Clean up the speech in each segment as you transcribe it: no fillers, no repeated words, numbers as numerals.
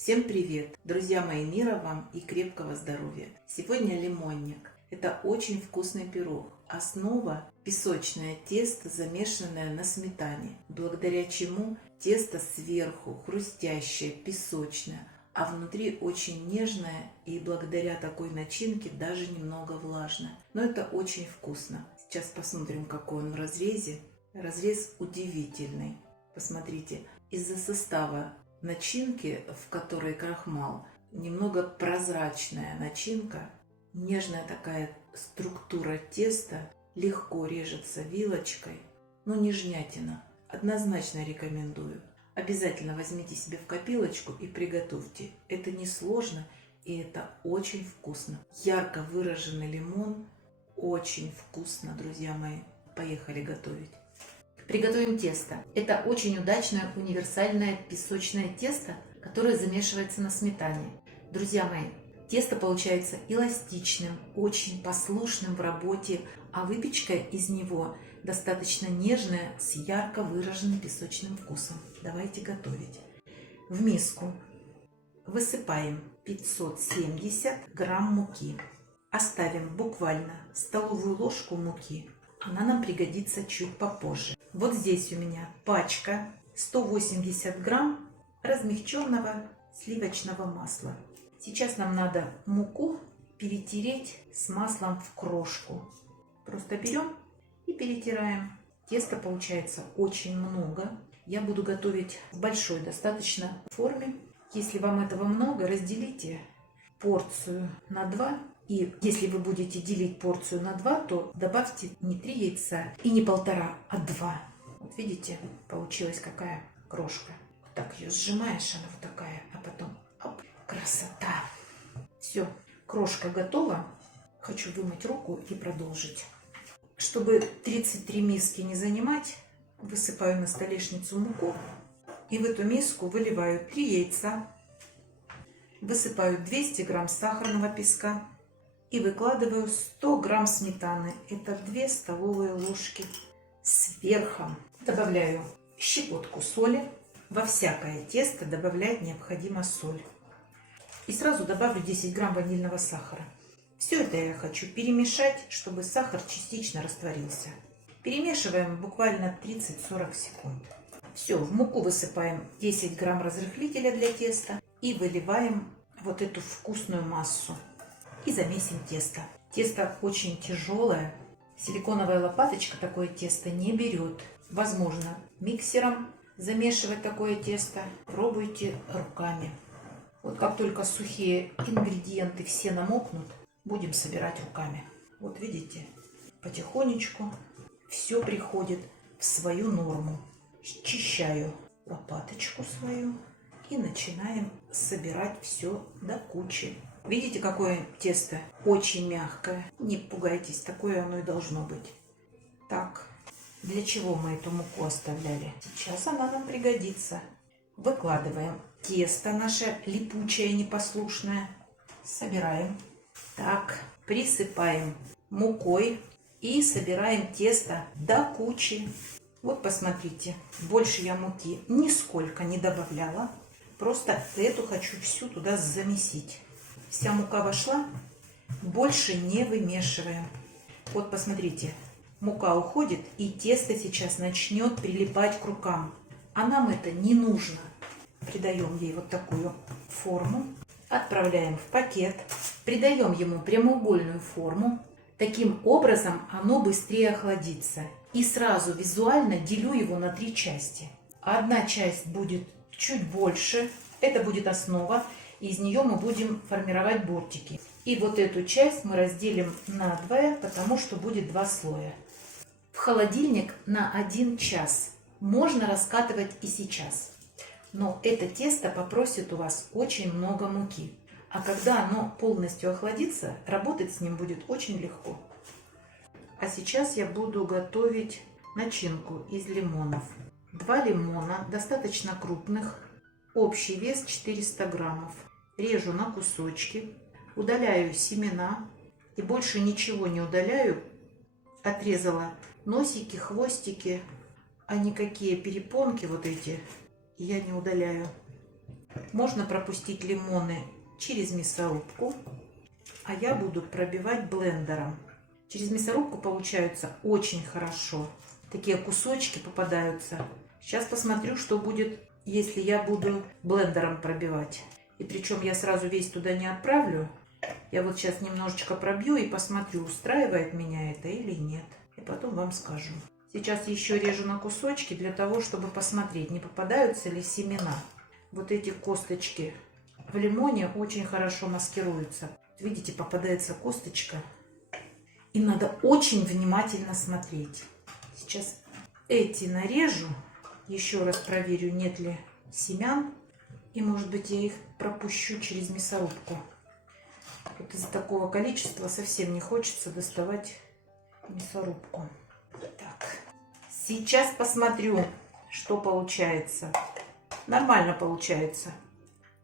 Всем привет! Друзья мои, мира вам и крепкого здоровья! Сегодня лимонник. Это очень вкусный пирог. Основа – песочное тесто, замешанное на сметане, благодаря чему тесто сверху хрустящее, песочное, а внутри очень нежное и благодаря такой начинке даже немного влажное. Но это очень вкусно. Сейчас посмотрим, какой он в разрезе. Разрез удивительный. Посмотрите, из-за состава начинки, в которой крахмал, немного прозрачная начинка, нежная такая структура теста, легко режется вилочкой, но нежнятина. Однозначно рекомендую. Обязательно возьмите себе в копилочку и приготовьте. Это несложно и это очень вкусно. Ярко выраженный лимон, очень вкусно, друзья мои. Поехали готовить. Приготовим тесто. Это очень удачное универсальное песочное тесто, которое замешивается на сметане. Друзья мои, тесто получается эластичным, очень послушным в работе, а выпечка из него достаточно нежная, с ярко выраженным песочным вкусом. Давайте готовить. В миску высыпаем 570 грамм муки. Оставим буквально столовую ложку муки. Она нам пригодится чуть попозже. Вот здесь у меня пачка 180 грамм размягченного сливочного масла. Сейчас нам надо муку перетереть с маслом в крошку. Просто берем и перетираем. Теста получается очень много. Я буду готовить в большой достаточно форме. Если вам этого много, разделите порцию на 2. И если вы будете делить порцию на 2, то добавьте не 3 яйца и не 1,5, а 2. Вот видите, получилась какая крошка. Вот так ее сжимаешь, она вот такая, а потом оп, красота. Все, крошка готова. Хочу вымыть руку и продолжить. Чтобы 33 миски не занимать, высыпаю на столешницу муку и в эту миску выливаю 3 яйца, высыпаю 200 грамм сахарного песка и выкладываю 100 грамм сметаны. Это 2 столовые ложки. Сверху добавляю щепотку соли. Во всякое тесто добавлять необходимо соль. И сразу добавлю 10 грамм ванильного сахара. Все это я хочу перемешать, чтобы сахар частично растворился. Перемешиваем буквально 30-40 секунд. Все, в муку высыпаем 10 грамм разрыхлителя для теста и выливаем вот эту вкусную массу. И замесим тесто. Тесто очень тяжелое. Силиконовая лопаточка такое тесто не берет. Возможно, миксером замешивать такое тесто. Пробуйте руками. Вот как только сухие ингредиенты все намокнут, будем собирать руками. Вот видите, потихонечку все приходит в свою норму. Счищаю лопаточку свою и начинаем собирать все до кучи. Видите, какое тесто? Очень мягкое. Не пугайтесь, такое оно и должно быть. Так, для чего мы эту муку оставляли? Сейчас она нам пригодится. Выкладываем тесто наше липучее, непослушное. Собираем. Так, присыпаем мукой и собираем тесто до кучи. Вот посмотрите, больше я муки нисколько не добавляла. Просто эту хочу всю туда замесить. Вся мука вошла, больше не вымешиваем. Вот посмотрите, мука уходит, и тесто сейчас начнет прилипать к рукам. А нам это не нужно. Придаем ей вот такую форму, отправляем в пакет, придаем ему прямоугольную форму. Таким образом оно быстрее охладится. И сразу визуально делю его на 3 части. Одна часть будет чуть больше, это будет основа. Из нее мы будем формировать бортики. И вот эту часть мы разделим на 2, потому что будет 2 слоя. В холодильник на 1 час. Можно раскатывать и сейчас. Но это тесто попросит у вас очень много муки. А когда оно полностью охладится, работать с ним будет очень легко. А сейчас я буду готовить начинку из лимонов. 2 лимона, достаточно крупных. Общий вес 400 граммов. Режу на кусочки, удаляю семена и больше ничего не удаляю. Отрезала носики, хвостики, а никакие перепонки вот эти я не удаляю. Можно пропустить лимоны через мясорубку, а я буду пробивать блендером. Через мясорубку получаются очень хорошо. Такие кусочки попадаются. Сейчас посмотрю, что будет, если я буду блендером пробивать. И причем я сразу весь туда не отправлю. Я вот сейчас немножечко пробью и посмотрю, устраивает меня это или нет. И потом вам скажу. Сейчас еще режу на кусочки для того, чтобы посмотреть, не попадаются ли семена. Вот эти косточки в лимоне очень хорошо маскируются. Видите, попадается косточка. И надо очень внимательно смотреть. Сейчас эти нарежу. Еще раз проверю, нет ли семян. И, может быть, я их пропущу через мясорубку. Вот из-за такого количества совсем не хочется доставать мясорубку. Так. Сейчас посмотрю, что получается. Нормально получается.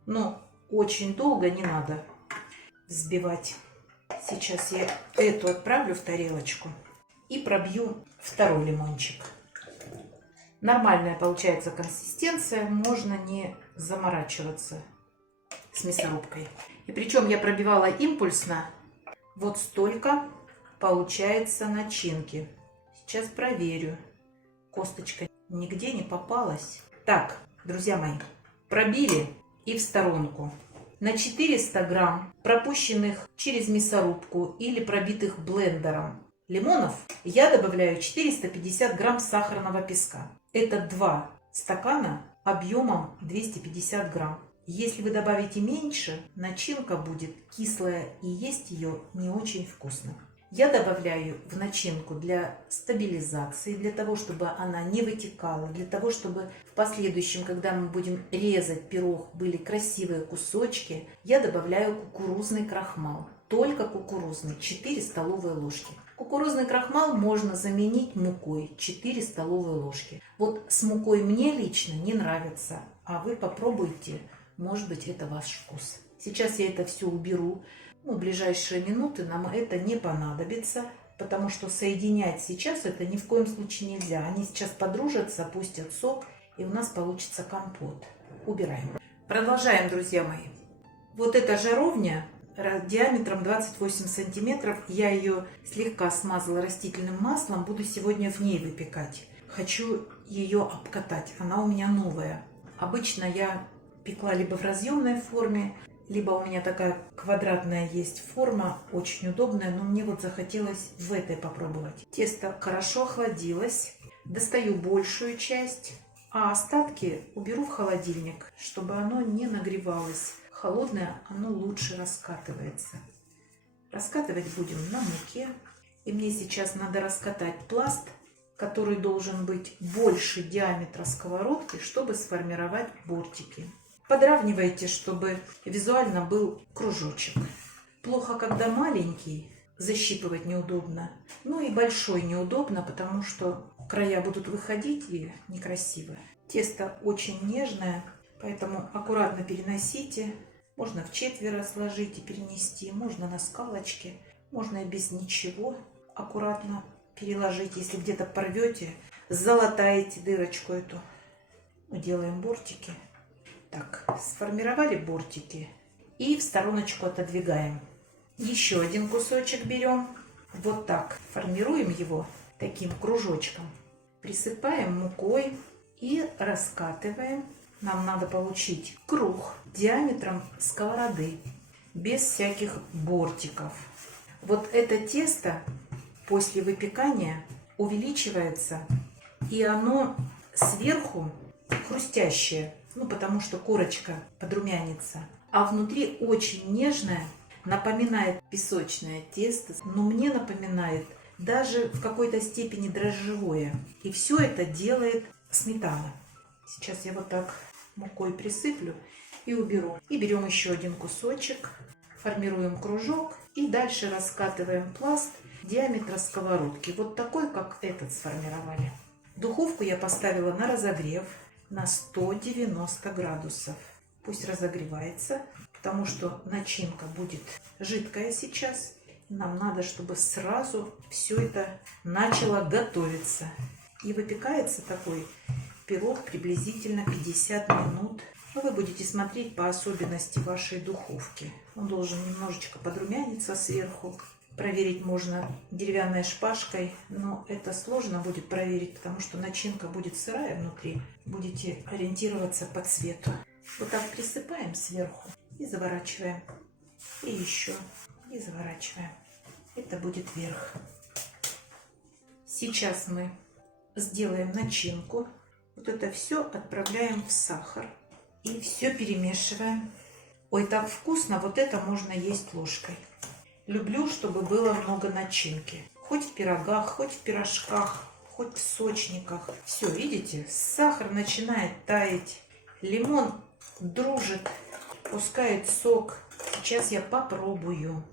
Но очень долго не надо взбивать. Сейчас я эту отправлю в тарелочку и пробью второй лимончик. Нормальная получается консистенция, можно не заморачиваться с мясорубкой. И причем я пробивала импульсно. Вот столько получается начинки. Сейчас проверю. Косточка нигде не попалась. Так, друзья мои, пробили и в сторонку. На 400 грамм пропущенных через мясорубку или пробитых блендером лимонов я добавляю 450 грамм сахарного песка. Это 2 стакана объемом 250 грамм. Если вы добавите меньше, начинка будет кислая и есть ее не очень вкусно. Я добавляю в начинку для стабилизации, для того, чтобы она не вытекала, для того, чтобы в последующем, когда мы будем резать пирог, были красивые кусочки, я добавляю кукурузный крахмал. Только кукурузный, 4 столовые ложки. Кукурузный крахмал можно заменить мукой, 4 столовые ложки. Вот с мукой мне лично не нравится, а вы попробуйте, может быть, это ваш вкус. Сейчас я это все уберу. В ближайшие минуты нам это не понадобится, потому что соединять сейчас это ни в коем случае нельзя. Они сейчас подружатся, пустят сок, и у нас получится компот. Убираем. Продолжаем, друзья мои. Вот эта жаровня диаметром 28 сантиметров. Я ее слегка смазала растительным маслом. Буду сегодня в ней выпекать. Хочу ее обкатать. Она у меня новая. Обычно я пекла либо в разъемной форме, либо у меня такая квадратная есть форма, очень удобная, но мне вот захотелось в этой попробовать. Тесто хорошо охладилось. Достаю большую часть, а остатки уберу в холодильник, чтобы оно не нагревалось. Холодное оно лучше раскатывается. Раскатывать будем на муке. И мне сейчас надо раскатать пласт, который должен быть больше диаметра сковородки, чтобы сформировать бортики. Подравнивайте, чтобы визуально был кружочек. Плохо, когда маленький, защипывать неудобно. Ну и большой неудобно, потому что края будут выходить и некрасиво. Тесто очень нежное, поэтому аккуратно переносите. Можно в четверо сложить и перенести, можно на скалочке, можно и без ничего аккуратно переложить. Если где-то порвете, залатаете дырочку эту. Делаем бортики. Так, сформировали бортики и в стороночку отодвигаем. Еще один кусочек берем. Вот так формируем его таким кружочком. Присыпаем мукой и раскатываем. Нам надо получить круг диаметром сковороды, без всяких бортиков. Вот это тесто после выпекания увеличивается, и оно сверху хрустящее, потому что корочка подрумянится, а внутри очень нежное, напоминает песочное тесто, но мне напоминает даже в какой-то степени дрожжевое. И все это делает сметана. Сейчас я вот так мукой присыплю и уберу. И берем еще один кусочек, формируем кружок и дальше раскатываем пласт диаметра сковородки. Вот такой, как этот сформировали. Духовку я поставила на разогрев на 190 градусов. Пусть разогревается, потому что начинка будет жидкая сейчас. Нам надо, чтобы сразу все это начало готовиться. И выпекается такой пирог приблизительно 50 минут. Вы будете смотреть по особенности вашей духовки. Он должен немножечко подрумяниться сверху. Проверить можно деревянной шпажкой, но это сложно будет проверить, потому что начинка будет сырая внутри. Будете ориентироваться по цвету. Вот так присыпаем сверху и заворачиваем. И еще. И заворачиваем. Это будет верх. Сейчас мы сделаем начинку. Вот это все отправляем в сахар. И все перемешиваем. Ой, так вкусно. Вот это можно есть ложкой. Люблю, чтобы было много начинки. Хоть в пирогах, хоть в пирожках, хоть в сочниках. Все, видите, сахар начинает таять. Лимон дружит, пускает сок. Сейчас я попробую.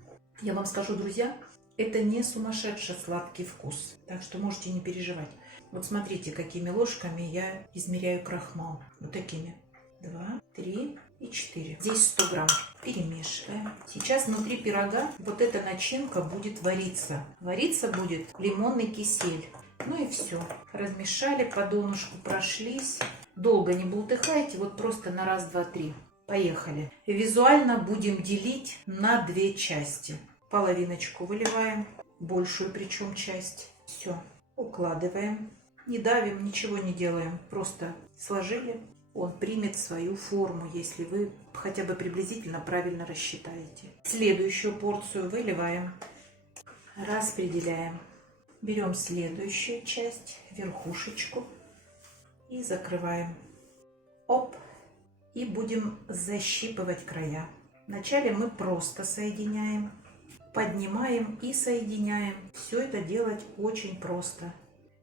Я вам скажу, друзья, это не сумасшедший сладкий вкус. Так что можете не переживать. Вот смотрите, какими ложками я измеряю крахмал. Вот такими. 2, 3 и 4. Здесь 100 грамм. Перемешиваем. Сейчас внутри пирога вот эта начинка будет вариться. Вариться будет лимонный кисель. Ну и все. Размешали, по донышку прошлись. Долго не бултыхайте, вот просто на раз, два, три. Поехали. Визуально будем делить на 2 части. Половиночку выливаем, большую причем часть. Все. Укладываем. Не давим, ничего не делаем. Просто сложили. Он примет свою форму, если вы хотя бы приблизительно правильно рассчитаете. Следующую порцию выливаем, распределяем. Берем следующую часть, верхушечку и закрываем. Оп! И будем защипывать края. Вначале мы просто соединяем, поднимаем и соединяем. Все это делать очень просто.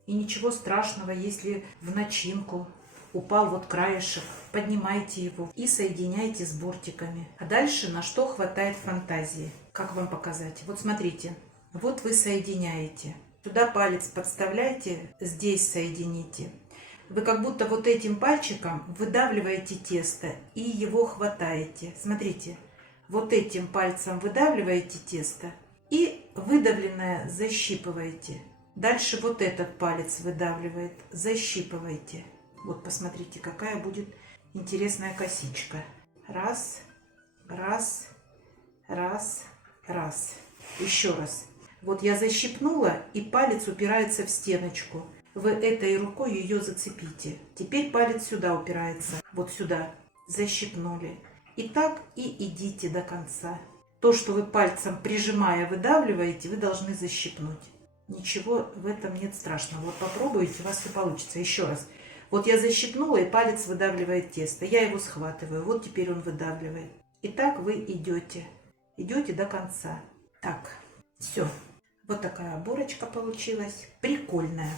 И ничего страшного, если в начинку упал вот краешек, поднимайте его и соединяйте с бортиками. А дальше на что хватает фантазии. Как вам показать? Вот смотрите, вот вы соединяете. Туда палец подставляйте, здесь соедините. Вы как будто вот этим пальчиком выдавливаете тесто и его хватаете. Смотрите, вот этим пальцем выдавливаете тесто и выдавленное защипываете. Дальше вот этот палец выдавливает, защипывайте. Вот посмотрите, какая будет интересная косичка. Раз, раз, раз, раз. Еще раз. Вот я защипнула, и палец упирается в стеночку. Вы этой рукой ее зацепите. Теперь палец сюда упирается. Вот сюда. Защипнули. И так и идите до конца. То, что вы пальцем прижимая выдавливаете, вы должны защипнуть. Ничего в этом нет страшного. Вот попробуйте, у вас все получится. Еще раз. Вот я защипнула, и палец выдавливает тесто. Я его схватываю. Вот теперь он выдавливает. И так вы идете. Идете до конца. Так, все. Вот такая оборочка получилась. Прикольная.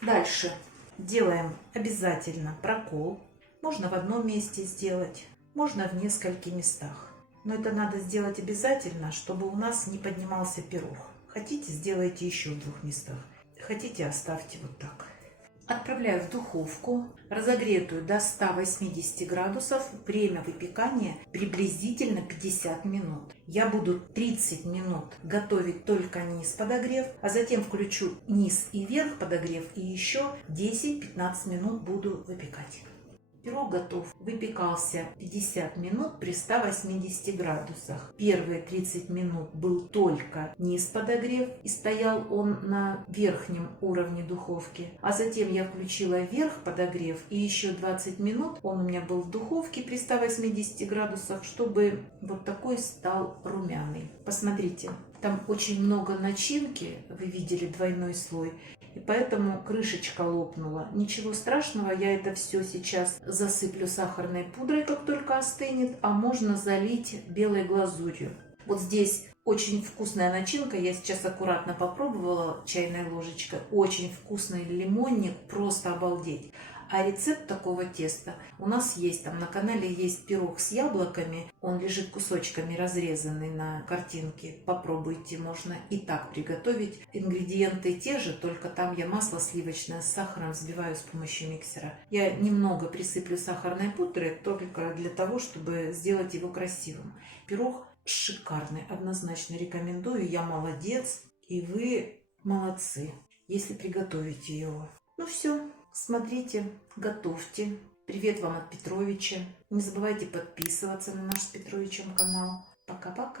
Дальше делаем обязательно прокол. Можно в одном месте сделать, можно в нескольких местах. Но это надо сделать обязательно, чтобы у нас не поднимался пирог. Хотите, сделайте еще в 2 местах. Хотите, оставьте вот так. Отправляю в духовку, разогретую до 180 градусов. Время выпекания приблизительно 50 минут. Я буду 30 минут готовить только низ подогрев, а затем включу низ и верх подогрев и еще 10-15 минут буду выпекать. Пирог готов. Выпекался 50 минут при 180 градусах. Первые 30 минут был только низ подогрев и стоял он на верхнем уровне духовки. А затем я включила верх подогрев и еще 20 минут он у меня был в духовке при 180 градусах, чтобы вот такой стал румяный. Посмотрите, там очень много начинки, вы видели двойной слой. И поэтому крышечка лопнула. Ничего страшного, я это все сейчас засыплю сахарной пудрой, как только остынет, а можно залить белой глазурью. Вот здесь очень вкусная начинка, я сейчас аккуратно попробовала чайной ложечкой. Очень вкусный лимонник, просто обалдеть. А рецепт такого теста у нас есть, там на канале есть пирог с яблоками, он лежит кусочками разрезанный на картинке, попробуйте, можно и так приготовить. Ингредиенты те же, только там я масло сливочное с сахаром взбиваю с помощью миксера. Я немного присыплю сахарной пудрой только для того, чтобы сделать его красивым. Пирог шикарный, однозначно рекомендую, я молодец и вы молодцы, если приготовите его. Ну все. Смотрите, готовьте. Привет вам от Петровича. Не забывайте подписываться на наш с Петровичем канал. Пока-пока.